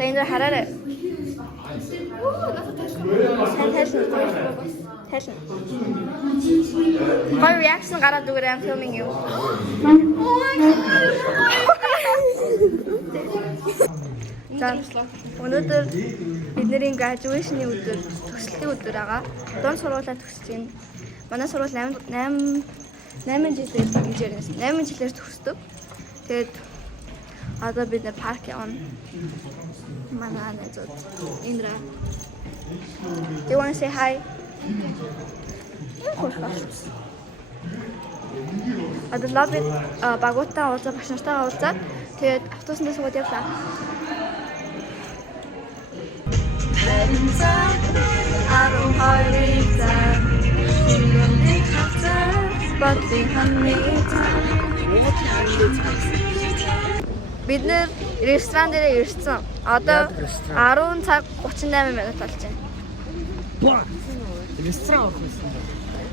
За энэ хараарай. Тайлна. My reaction гараад үгээр I'm filming you. За өнөөдөр бидний graduation-ы өдөр, төгслийн өдөр байгаа. Дон сургуулаа төгсөж байна. Манай сургууль 8 жилээр гэж ярина. 8 жилээр төгсдөг. Тэгээд одоо бид нэр парк явна. Манай найзууд Индра. Do you want to say hi? I love it. Багуудаа уулзаа багш нартайгаа уулзаад тэгээд автобусанд суугаад явлаа. Бид нэр ресторан дээр ирсэн. Одоо 10 цаг 38 минут болж байна. Ресторан авах байсан.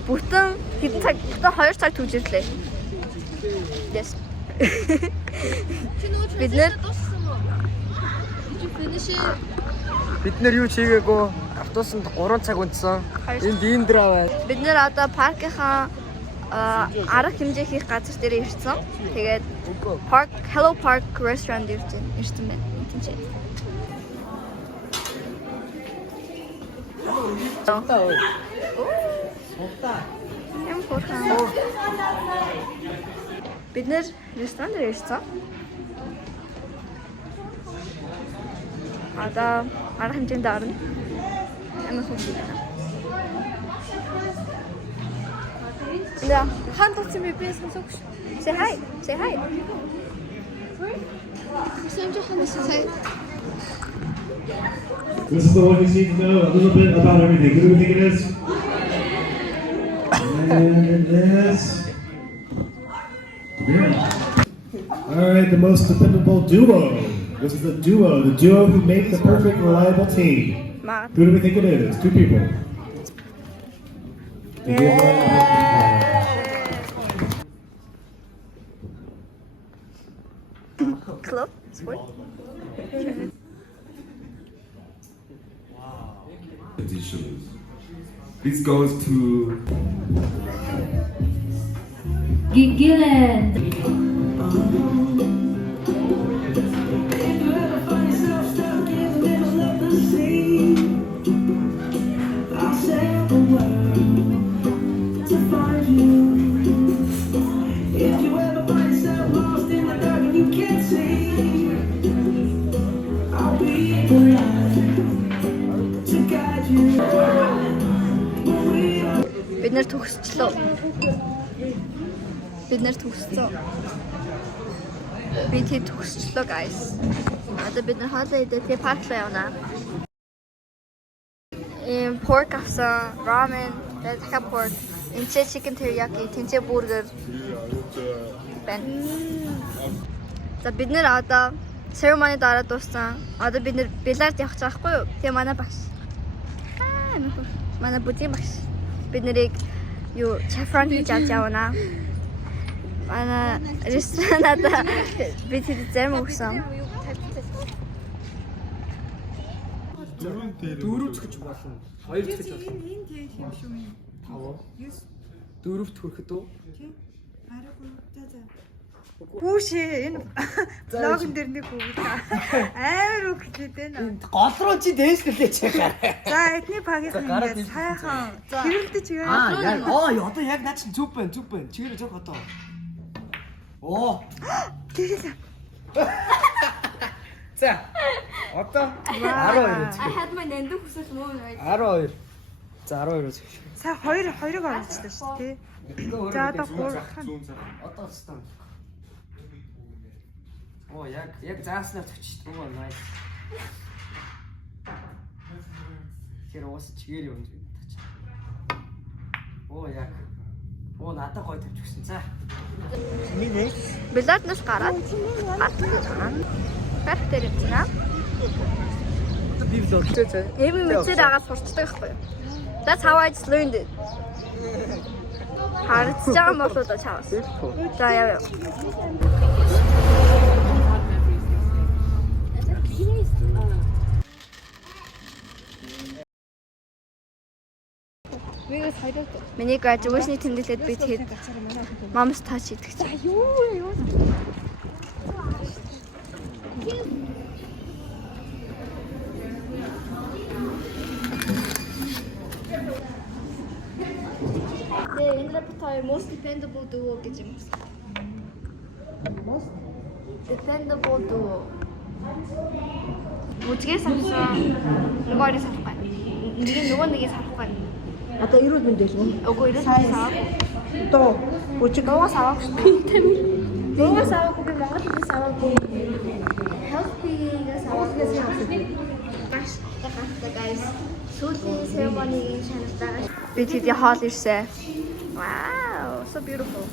Бүтэн хэд цаг? Бүтэн 2 цаг түүж ирлээ. Yes. Бид нэр юу чигээгүй автобусанд 3 цаг унтсан. Энд Индра байна. Бид нэр одоо паркийнхаа арга хэмжээ хийх газар дээр ирсэн. Тэгээд Hello Park restaurant ирсэн байна. Тэнцээ. Бид нэр ресторан дээр ирсэн. Одоо арга хэмжээнд орно. Амар хүмүүс байна. Yeah, hand to me please. Say hi. Say hi. This is the one you need to know a little bit about everything. Who do we think it is? And it is. Yeah. All right, the most dependable duo. This is the duo who make the perfect, reliable team. Who do we think it is? 2 people. Club sport. Editions. This goes to Gilland. Бид нэр төгсчлөө. Бид нэр төгссөн. Бид хэд төгсчлөө guys. Одоо бид нэр хоолой идэх парк руу явна. Pork авсан, ramen, дахиад pork, chicken teriyaki, тэнцээ бургер. За бид нэр одоо ceremony дараа дууссан. Одоо бид нэр бильярд явах гэж байгаа байхгүй юу? Тэгээ манай багш. Манай бүдгийн багш. Бид нэрийг юу чафран хийж авч явна. Манай ресторанада бид хэд зарим өгсөн. Дөрөв зөхөж болно. 2 зөхөж болно. Энэ тийм шүү. 5. 4-т хүрэхэд үү? Тийм. Арайгүй. За. Хүүшээ энэ блогн дээр нэг хүүгэл амар үгэлээд байна. Гол руу чи дээшлүүлээ чагаар. За эдний багийнхан ингээд сайхан хэрэлдэж байгаа. Одоо яг наа чинь зүг байна. Чигээр жоох одоо. Оо. Тэгэл. За. Одоо 12. I had my nando хүсэл мөн. 12. За 12 үзэх. Са 2-2-ыг оруулчихлаа шүү дээ. За одоо 3 хан. Одоо стан. Оо яг зааснаа төгчтэй. Оо nice. Тэр уус чигээр юм зү. Оо яг. Оо надад гоё тавьж өгсөн. За. Бильярднаас гараад парк дээр явчихна. Би л өчөө. Эвэн мэдээр агаад сурчдаг байхгүй юу? That's how I just learned it. Харж байгаа юм болоо да чаваас. За яа. Миний graduation тэмдэглээд би тэгэхэд Mom's Touch идэх чинь. Юу. Энэ repertoire most dependable duo гэж юм. Most dependable duo. Үзгээр санасан нөгөөний санахгүй. Нэгийг санахгүй. Одоо ирүүл мэндэл үү? Үгүй ирүүл сав. Доо. Өчигөө саваг шүү. Нөгөө саваг би Монгол хэлний саваг. Healthy-гээс guys. Сүүлийн ceremony-гийн шаналтаа. Би тэдний хоол ирсэн. Wow, so beautiful.